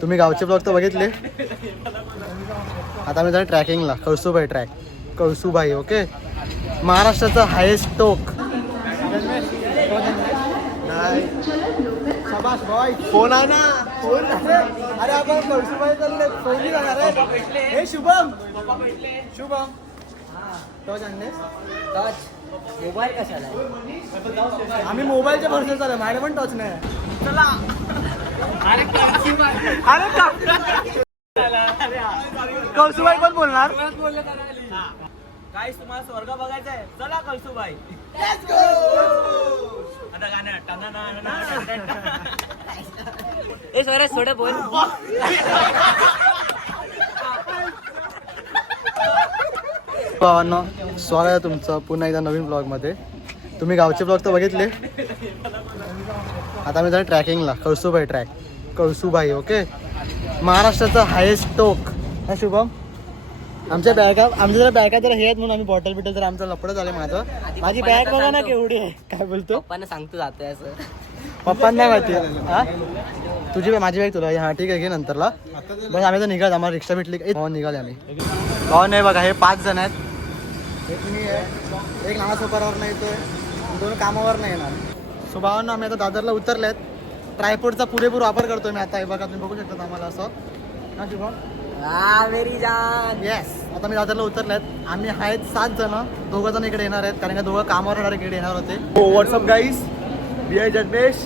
तुम्ही गावचे ब्लॉग तर बघितले. आता मी जरा ट्रॅकिंगला कळसूबाई ट्रॅक. कळसूबाई ओके. महाराष्ट्राचा हायेस्ट टोक. शाबाश बॉय. फोन आहे ना. फोन अरे आपण कळसूबाई चालले. फोन जाणार आहे. हे शुभम. शुभम टॉच आणले. टॉच मोबाईल कशाला आहे? आम्ही मोबाईलच्या भरसे चालू. माझ्या पण टॉच नाही. चला. अरे कळसूबाई पण बोलणार. काय तुम्हाला स्वर्ग बघायचा आहे? चला कळसूबाई. आता गाणं ए स्वराज थोडं बोल. भावांनो स्वागत आहे तुमचं पुन्हा एकदा नवीन ब्लॉगमध्ये. तुम्ही गावचे ब्लॉग तर बघितले. आता मी जरा ट्रॅकिंगला कळसूबाई ट्रॅक. कळसूबाई ओके. महाराष्ट्राचा हायेस्ट टोक. हा शुभम. आमच्या जरा बॅगा जरा हे आहेत म्हणून आम्ही बॉटल बिटल जरा आमचं लपडं झालं. माझी बॅग बघा ना केवढी आहे. काय बोलतो पप्पांना सांगतो जातोय असं. पप्पांना माहिती. हा तुझी माझी बॅग तुला. हा ठीक आहे घे नंतरला. बस आम्ही तर निघाल. आम्हाला रिक्षा भेटली. निघाले आम्ही. भाऊ नाही बघा हे 5 जण आहेत. एक मी आहे. एक नावासोपरावर नाही येतोय. 2 कामावर नाही येणार. सो भावांना आम्ही आता दादरला उतरलेत. ट्रायपोडचा पुरेपूर वापर करतोय मी आता. हे बघा तुम्ही बघू शकता आम्हाला असं. हा शुभम. मेरी जान. येस. आता मी दादरला उतरलेत. आम्ही आहेत 7 जण. 2 जण इकडे येणार आहेत कारण का 2 कामावर येणार इकडे येणार होते. What's up guys. We are Janmesh.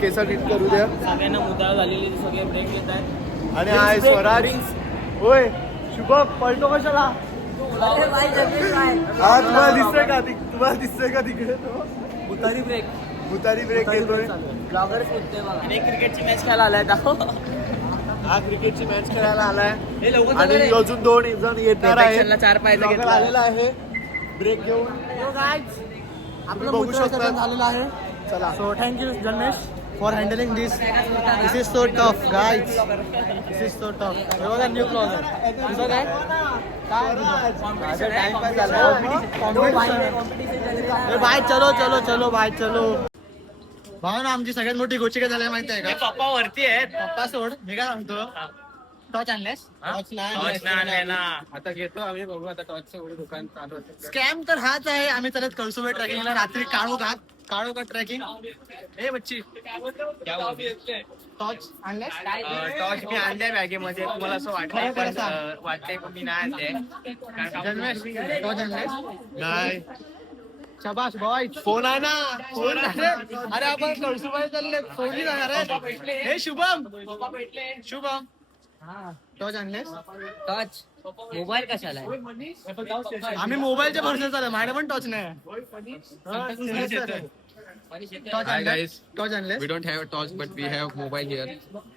केसा नीट करू द्या. सगळ्यांना मुद्दा झालेली सगळे ब्रेक घेत आहेत. आणि हाय स्वराज. होय शुभम पळतो कशाला? हा तुम्हाला दिसतोय का? तुम्हाला दिसतोय का तिकडे तो मुतारी ब्रेक. भुतारी ब्रेक घेतोय. ब्लॉगर्स बोलतोय बघा. आणि क्रिकेटची मॅच खेळायला आलाय दाखव. हा क्रिकेटची मॅच खेळायला आलाय. हे लवकर आणि अजून 2 जण येणार आहेत. 4 पायचा Vlogger आलेला आहे ब्रेक घेऊन. आपलं बघू मुद्दा शकता. झालेलं आहे. चला. So thank you Janmesh for handling this. This is so tough guys. This is so tough. हे बघा न्यू ब्लॉगर. तुझं काय बाय. चलो चलो चलो बाय चलो. भाऊ ना आमची सगळ्यात मोठी गोष्ट काय झाली माहिती आहे का? पप्पा वरती आहेत. पप्पा सोड. मी काय सांगतो टॉच आणलेस? टॉच नाही. आता घेतो आम्ही. बघू आता टॉर्चचं एवढं दुकान चालू होतं. स्कॅम तर हाच आहे. आम्ही चालत कळसूबाई ट्रॅकिंगला. रात्री काळो का ट्रॅकिंग. ए बच्ची टॉच आणलेस? टॉर्च मी आणल्या बॅगेमध्ये. तुम्हाला असं वाटतंय पण वाटतंय पण मी नाही आणले. जन्मेश टॉच आणलेस? नाही. शाबाश बॉय. फोन आहे ना. फोन आहे. अरे आपण कळसूबाई चालले. फोन जाणार आहे. हे शुभम. शुभम टॉच आणलेस? टॉच मोबाईल कशाला आहे? आम्ही मोबाईलच्या भरसे चालू. माझ्या पण टॉच नाही. टॉच Hi guys, टॉच आणलेस? we don't have a torch but we have mobile here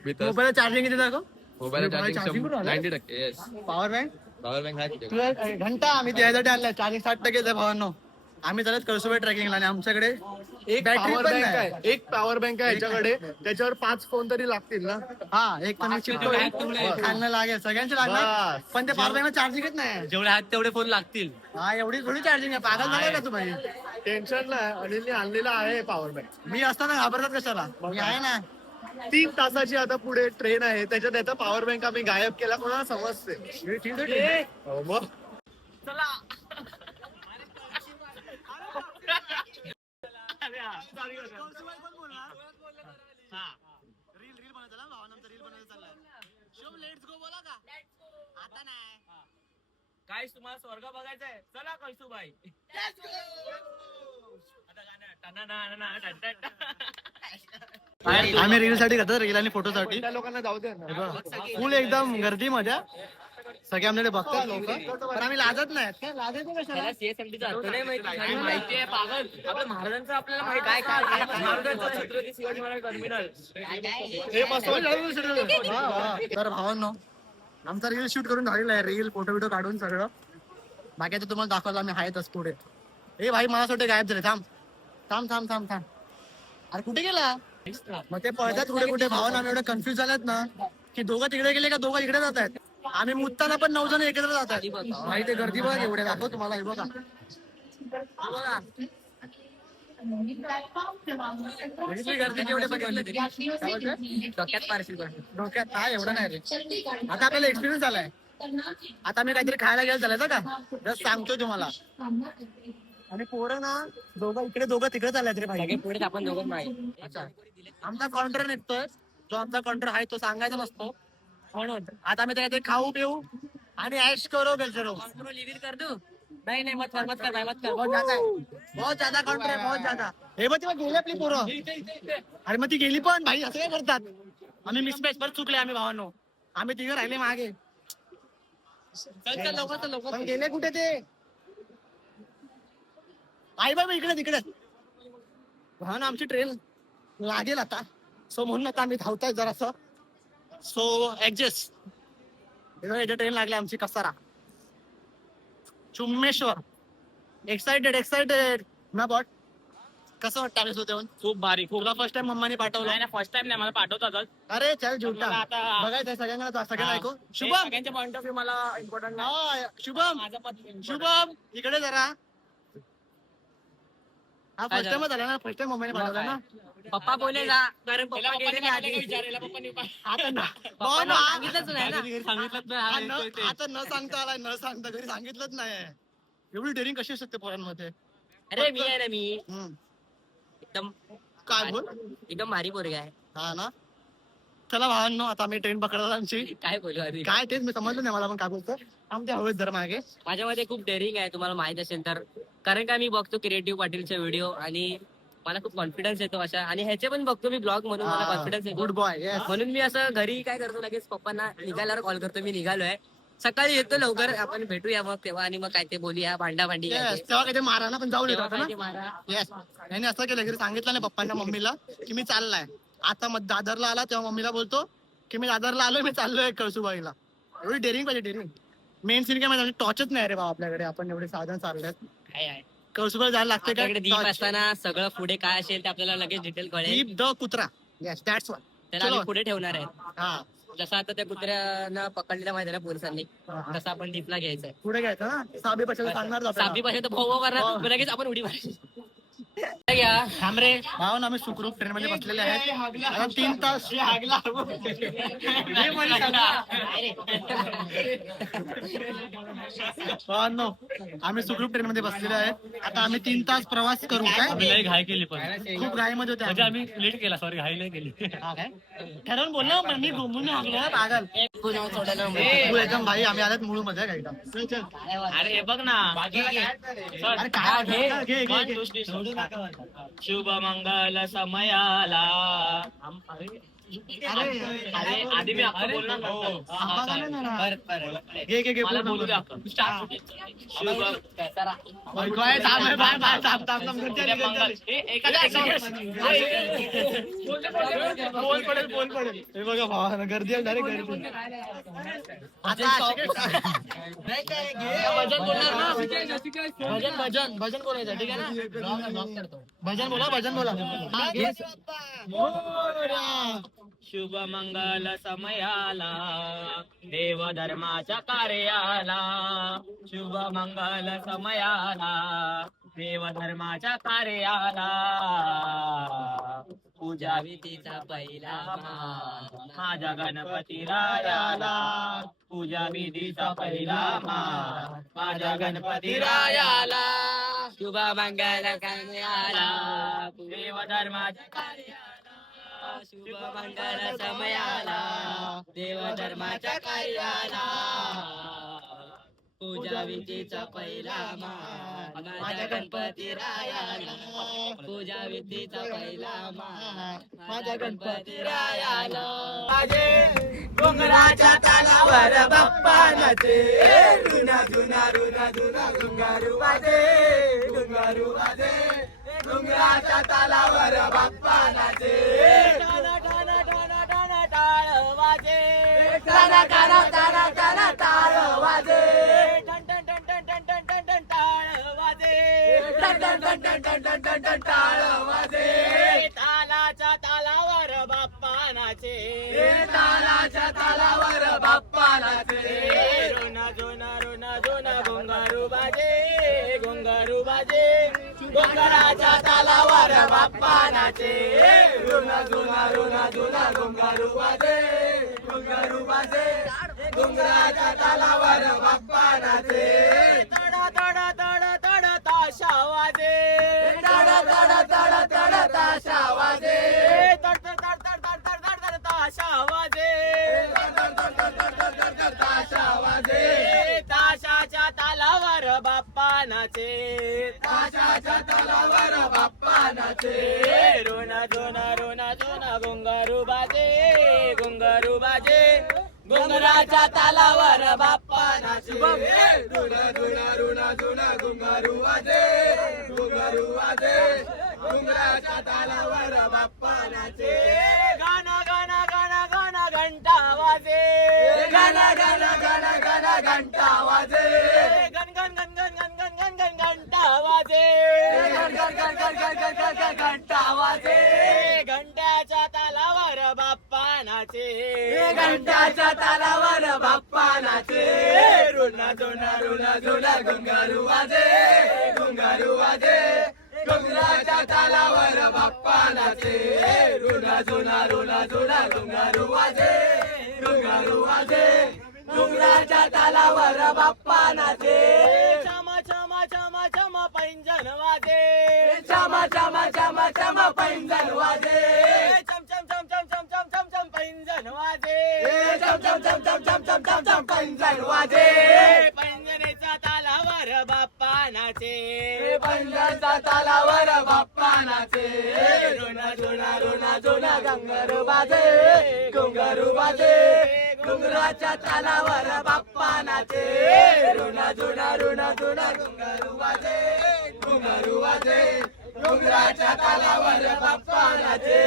with us. Mobile charging किती दाखव? Mobile charging charging some करून आलाय? 90%. Yes. Power bank Power bank आहे तिथे. तुला घंटा आम्ही त्यासाठी आणलाय. चार्जिंग 60% आहे भावांनो. आम्ही चालत कळसूबाई ट्रॅकिंगला आणि आमच्याकडे एक बॅटरी पॉवर पण बँक नाही. आहे. एक पॉवर बँक आहे याच्याकडे. त्याच्यावर 5 फोन तरी लागतील ना. हा एक तर मी चिपतो. खायला लागेल सगळ्यांचे लागणार. बस. पण ते पॉवर बँकला चार्जिंगच नाही. जेवढे आहेत तेवढे फोन लागतील. हा एवढी थोडी चार्जिंग आहे. पागल झालाय का तुम्ही? टेन्शन नाही. अनिलने आणलेला आहे पॉवर बँक. मी असताना घाबरतात कशाला? मी आहे ना. 3 तासाची आता पुढे ट्रेन आहे. त्याच्यात याचा पॉवर बँक आम्ही गायब केला. कोणाला समजते? हो मग. काय तुम्हाला स्वर्ग बघायचा आहे? चला कळसूबाई. आता गाणं आम्ही रील साठी करतो. रील आणि फोटो साठी त्या लोकांना जाऊ दे ना. फुल एकदम गर्दी मजा. सगळे आमच्याकडे बघतात लोक. पण आम्ही लाजत नाहीत. काय लाजायचं कशाला? CSMT अर्थ नाही माहिती आहे पागल. आपल्या महाराजांचं आपल्याला माहिती काय काय महाराजांचं छत्रपती शिवाजी महाराज टर्मिनल. हे मस्त तर भावांनो आमचा रील शूट करून झालेला आहे. रील फोटो बिटो काढून सगळं. बाकी आता तुम्हाला दाखवलं आम्ही आहेतच पुढे. ए भाई मला वाटतं गायब झाले. थांब थांब थांब थांब थांब. अरे कुठे गेला? मग ते पळतात कुठे कुठे. भावांना आम्ही एवढे कन्फ्युज झालेत ना की दोघं तिकडे गेले का दोघं इकडे जात आहेत. आम्ही मुत्ताना पण 9 जण एकत्र जातात. भाई ते गर्दी बघा एवढे. दाखव तुम्हाला. हे बघा डोक्यात पारशी डोक्यात काय एवढं नाही रे. आता आपल्याला एक्सपिरियन्स झालाय. आता मी काहीतरी खायला गेलं झालं का जस्ट सांगतोय तुम्हाला. आणि पोरं ना दोघं इकडे दोघं तिकडे चालल्यात रे भाई. पुढे आपण दोघं नाही. अच्छा आमचा काउंटर निघतोय. जो आमचा काउंटर आहे तो सांगायचा नसतो म्हणून आता आम्ही काहीतरी खाऊ पिऊ आणि ऐश करो बेचरो. लिव्हिल कर दू. नाही मत कर बहुत ज्यादा काउंटर आहे बहुत ज्यादा. हे बघ तेव्हा गेली आपली पोरं. अरे मग ती गेली पण भाई असं काय करतात. आम्ही मिसमॅच परत चुकले आम्ही भावांनो. आम्ही तिघं राहिले मागे. पण गेले कुठे ते. आई बाबा इकडे तिकडे भावना आमची ट्रेन लागेल आता. सो म्हणून आता आम्ही धावताय जरासं. So adjust. ट्रेन लागली आमची कसारा चुम्मेश्वर. एक्साइटेड ना बॉट. कसं वाटतं आम्ही होते खूप भारी खूप. तुला फर्स्ट टाइम मम्माने पाठवलं. नाही फर्स्ट टाइम नाही मला पाठवतात. अरे चल झुटा आता बघायचंय सगळ्यांना ऐकू. शुभम सगळ्यांच्या पॉईंट ऑफ व्ह्यू मला इम्पॉर्टंट हा शुभम माझा पण शुभम इकडे जरा. हा फर्स्ट टाइम झाला ना. फर्स्ट टाइम मम्मीने पाठवला ना. पप्पा बोलेगा कारण पप्पा गेले नाही आधी विचारायला पप्पांनी आता ना सांगितलंच नाही ना. सांगितलंच आता न सांगता आलाय न सांगता घरी सांगितलंच नाही. एवढी डेअरिंग कशी असते पोरांमध्ये. अरे मी आहे ना मी एकदम काय बोल एकदम भारी पोरगा आहे. हा ना. चला भावांनो आता आम्ही ट्रेन पकडला आमची. काय बोलू आधी काय तेच मी समजलं नाही मला पण काय बोलतो. आमच्या हवेत जर मागे माझ्यामध्ये खूप डेअरिंग आहे तुम्हाला माहित असेल तर. कारण का मी बघतो क्रिएटिव्ह पाटीलचे व्हिडिओ आणि मला खूप कॉन्फिडन्स येतो अशा. आणि ह्याचे पण बघतो मी ब्लॉग म्हणून मला कॉन्फिडन्स येतो. Good boy yes. म्हणून मी असं घरी काय करतो लगेच पप्पांना निघाल्यावर कॉल करतो मी निघालोय. सकाळी येतो लवकर आपण भेटूया मग तेव्हा आणि मग काय ते बोलूया भांडी तेव्हा काही मारा ना पण जाऊन येतो ना. येस यांनी असं केलं घरी सांगितलं नाही पप्पांना मम्मीला की मी चाललाय. आता मग दादरला आला तेव्हा मम्मीला बोलतो की मी दादरला आलोय मी चाललोय कळसुबाईला. एवढी डेअरिंग पाहिजे डेअरिंग. मेन सीन काय माहिती टॉर्चच नाही रे बाबा आपल्याकडे. आपण एवढे साधन चालल्यात. काय आहे कळसुबाई जायला लागते आपल्याकडे दीप काय. असताना सगळं पुढे काय असेल ते आपल्याला लगेच डिटेल कळेल. दीप द कुत्रा. Yes that's one. त्याला आम्ही पुढे ठेवणार आहे. हा जसं आता त्या कुत्र्यानं पकडलेला माहिती ना पोलिसांनी तसं आपण डीपला घ्यायचंय. पुढे घ्यायचं ना. साबी पशाला सांगणार सापी पाहिजे तर भो करणार लगेच आपण उडी मारायची. थांबरे भावना आम्ही सुखरूप ट्रेन मध्ये बसलेले आहेत. आता 3 तास भावांनो आम्ही सुखरूप ट्रेन मध्ये बसलेले आहेत. आता आम्ही 3 तास प्रवास करू. काय घाई केली पण खूप घाईमध्ये होते म्हणजे आम्ही लेट केला सॉरी घाई नाही केली. हा काय ठरवून बोललो पण मी घुमून हागलो पागल. सोडायला तू एकदम भाई आम्ही आल्यात मूळ मध्ये काय एकदम. अरे हे बघ ना अरे काय घे घे घे. शुभ मंगल समयाला. अरे आधी मी अक्का बोलणार घे घे घे मला बोलू द्या अक्का. शुभ मंगल बोल पडेल. हे बघा भावा गर्दी आहे डायरेक्ट गर्दी. भजन बोलणार ना. भजन बोलायचं ठीक आहे ना. भजन बोला. शुभ मंगल समयाला देव धर्माच्या कार्याला. शुभ मंगल समयाला देव धर्माच्या कार्याला. पूजा विधीचा पहिला मान माझ्या गणपती रायाला. पूजा विधीचा पहिला मान माझ्या गणपती रायाला. शुभ मंगल कार्याला देव धर्माच्या कार्याला. शुभ मंगल समयाला देव धर्माच्या कार्याला. पूजा विधीचा पहिला मान माझ्या गणपती रायाला. पूजा विधीचा पहिला मान माझ्या गणपती रायाला. डोंगराच्या तालावर बाप्पा नाचे. रुना जुना रुना जुना घुंगारू वाजे. घुंगारू वाजे. डोंगराच्या तालावर बाप्पा नाचे. टाणा टाणा टाणा टाणा टाळ वाजे. टाणा टाणा टाणा टाणा टाळ वाजे. टन टन टन टन टन टन टन टन टाळ वाजे. टन टन टन टन टन टन टन टन टाळ वाजे. तालाच्या तालावर बाप्पा नाचे. तालाच्या तालावर बाप्पा नाचे. रोना जोना रोना जोना घोंगारू बाजे. घोंगारू बाजे. डोंगराच्या डोंगराच्या तालावर बाप्पा नाचे रुना जुना घुंगारू वाजे डोंगराच्या तालावर बाप्पा नाचे तड तड तड तड ताशा वाजे तड तड तड तड ताशा वाजे तड तड तड तड तड तड तड तड ताशा वाजे ताशा वाजे ताशाच्या तालावर बाप्पा नाचे ताशाच्या तालावर बाप्पा नाचे रोना जोना घुंगारू बाजे घुंगराच्या तालावर बाप्पा नाचे रुना घुंगारू वाजे घुंगराच्या तालावर बाप्पा नाचे गाना गाना गाना गाना घंटा वाजे गाना गाना गाना गाना घंटा वाजे गण गण गण गण गण गण गण गण घंटा वाजे गण गण गण गण गण गण गण गण घंटा वाजे घंट्याच्या तालावर बाप्पा नाचे घंट्याच्या तालावर बाप्पा नाचे रुना जोना घुंगारू वाजे डोंगराच्या तालावर बाप्पा नाचे रुना जोना घुंगारू वाजे डोंगराच्या तालावर बाप्पा नाचे चमा चमा चमा चमा पैंजन वाजे चमा चमा चमा चमा पैंजन वाजे चम चम चम चम चम चम चम चम पैंजन वाजे चम चम चम चम चम चम चम चम पैंजन वाजे पैंजनेच्या तालावर बाप्पा नाचे पैंजनच्या तालावर बाप्पा नाचे रोना जोना घुंगारू वाजे घुंगराच्या तालावर बाप्पा नाचे रुना जोना घुंगारू वाजे घुंगराच्या तालावर बाप्पा नाचे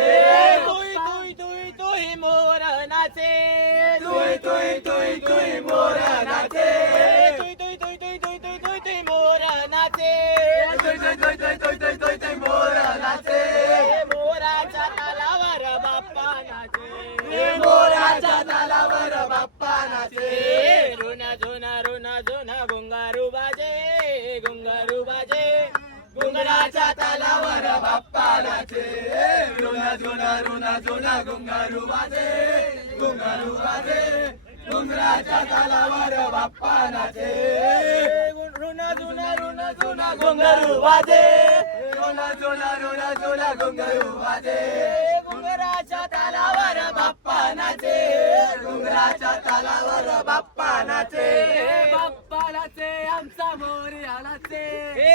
तुई मोर नाचे तुई मोर नाचे तुई मोर नाचे मोर नाचे मोराच्या तालावर बाप्पा नाचे मोराच्या तालावर बाप्पा नाचे रुना जोना घुंगारू बाजे घुंगराच्या तालावर बाप्पा नाचे रुना जोना घुंगारू बाजे घुंगराच्या तालावर बाप्पा नाचे रुना जोना घुंगारू वाजे रुना जोना घुंगारू वाजे घुंगराच्या तालावर बाप्पा नाचे घुंगराच्या तालावर बाप्पा नाचे आमचा मोरया नाचे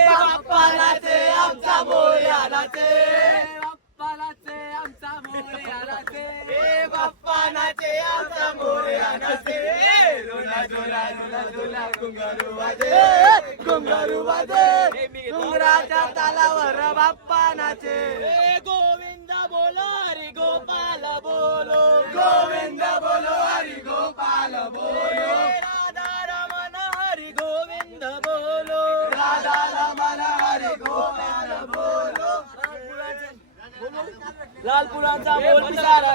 बाप्पा नाचे आमचा मोरया नाचे बाप्पा नाचे आमचा मोरया नाचे बाप्पा नाचे आमचा मोरया नाचे रुना जोना घुंगारू वाजे घुंगराच्या तालावर बाप्पा नाचे गोविंद बोलो हरी गोपाल बोलो गोविंद बोलो हरी गोपाल बोलो राधा रमण हरी गोविंद बोलो राधा रमण हरी गोपाल बोलो लाल फुलांचा बोल पिसारा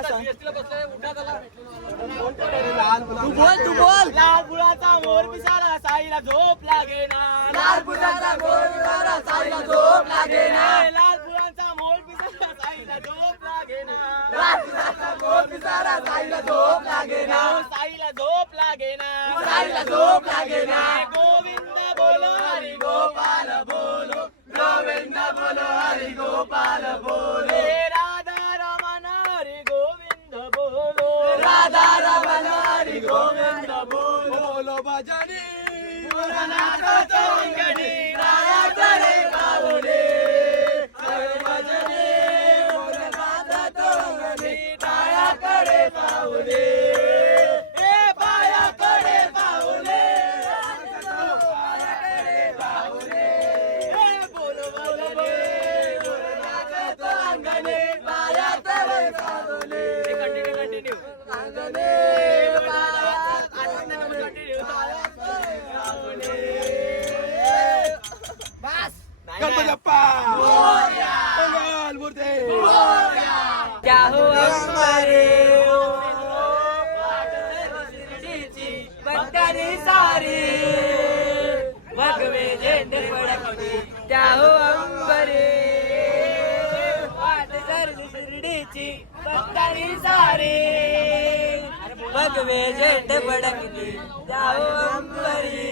तू बोल लाल फुलाचा मोर पिसारा साईला झोप लागे ना लाल फुलाचा मोर पिसारा साईला झोप लागे ना लाल फुलांचा मोर पिसारा साईला झोप लागे ना लाल फुलाचा मोर पिसारा साईला झोप लागे ना साईला झोप लागे ना साईला झोप लागे ना गोविंद बोलो हरी गोपाल बोलो गोविंद बोलो हरी गोपाल बोलो राधा रमण हरी गोविंद बोलो राधा रमण हरी गोविंद बोलो भजनी नाथ चौंगडी रायाकडे गावले भजनी नाथ चौंगडी रायाकडे पावले पायाकडे पावले बोलो भजनी नाथ चौंगडी पायाकडे पावले कंटिन्यू अंगणे गणपती बाप्पा मंगल मूर्ती क्या हो अंबारे बंदरी सारी भगवे झेंडे पडकवली क्या हो अंबरे आणि सारे भगवे जेठ बडकली जाओ अंबरी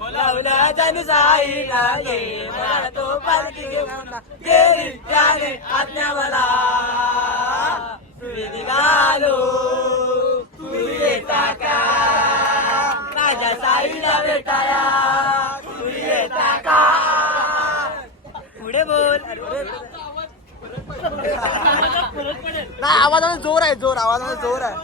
बोलावला जाणू साईला ये मला तो पालखी घेऊन गेली त्याने आज्ञा मला तुम्ही निघालो तुम्ही येता का माझ्या साईला भेटाया तुम्ही येता का पुढे बोल नाही आवाजामध्ये जोर आहे जोर आवाजामध्ये जोर आहे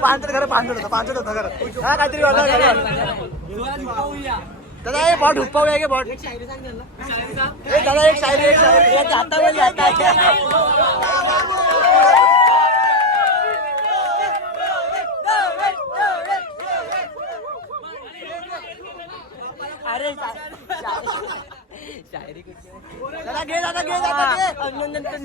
पांचट खरं पांचट होतं खरं हा काहीतरी दादा हे बॉट हुप्पावूया की बॉट दादा एक शायरी एक आता बोली आता अरे शायरी दादा घे अभिनंदन अरे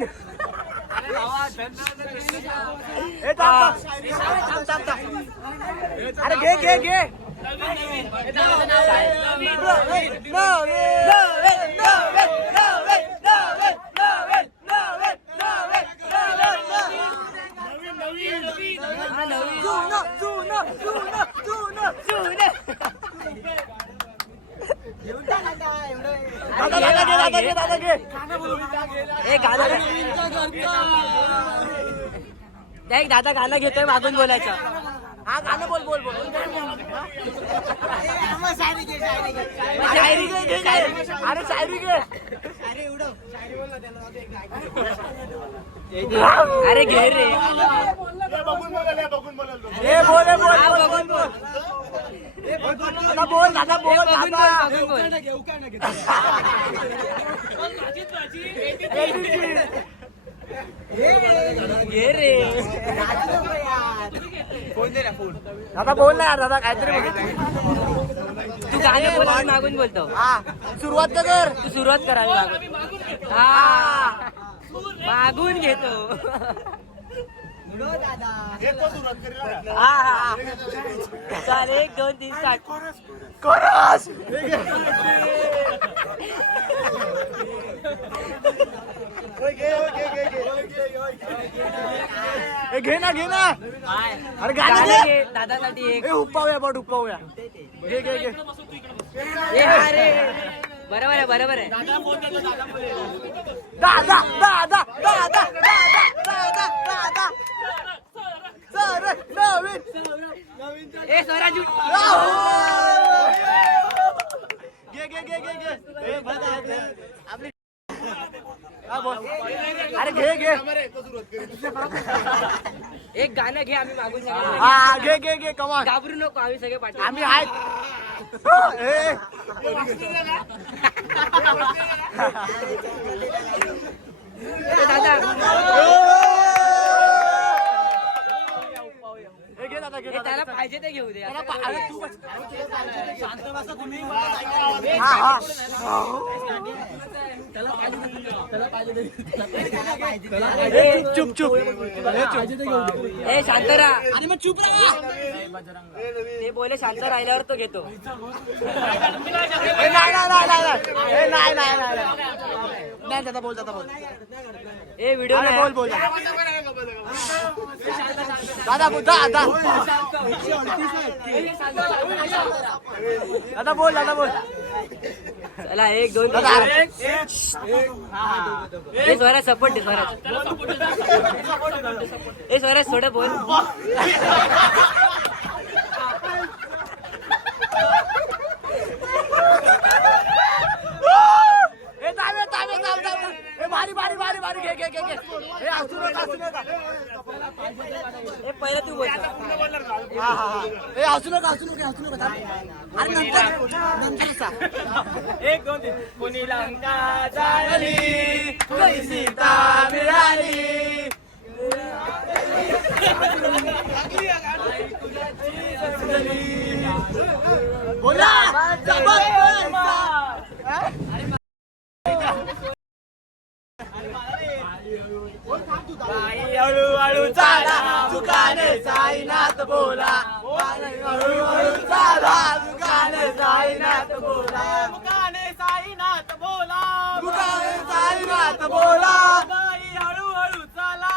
घे दादा घे एक दादा गाणं घेतोय मागून बोलायचं हा गाणं बोल शायरी घे अरे शायरी घे अरे घे रे हे बोल बघून बोल दादा बोल घे रे दादा बोल ना यार दादा काहीतरी तू गाणं बोल आम्ही मागून बोलतो हा सुरुवात तर कर तू सुरुवात करावी मागून हा मागून घेतो हा चाल 1 2 3 स्टार्ट कोरस घे ना अरे गाणं घे दादासाठी एक हुप्पावूया बॉट हुप्पावूया घे अरे बरोबर आहे दादा ए स्वराजू अरे घे एक गाणं घे आम्ही मागून सगळे हा घे कमा घाबरू नको आम्ही सगळे पाठवू आम्ही आहेत दादा घे दादा घे त्याला पाहिजे ते घेऊ दे चुप ए शांत राहा आणि मग चुप राहा ते बोले शांत राहिल्यावर तो घेतो नाही दादा बोल ए व्हिडिओ बोल दादा बोल चला 1 2 3 स्वराज सपोर्ट दे स्वराज थोडं बोल बारी घे पहिलं तू बोल हसू नका अरे नंतर 1 2 3 कोणी लंका जाळली कोणी सीता मिळाली बोला हळूहळू चाला तुका बोला बाई हळूहळू चाला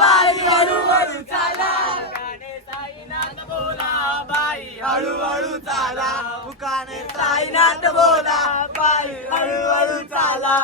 बाई हळूहळू चाला मुकाने साईनाथ बोला बाई हळूहळू चाला मुकाने साईनाथ बोला बाई हळूहळू चाला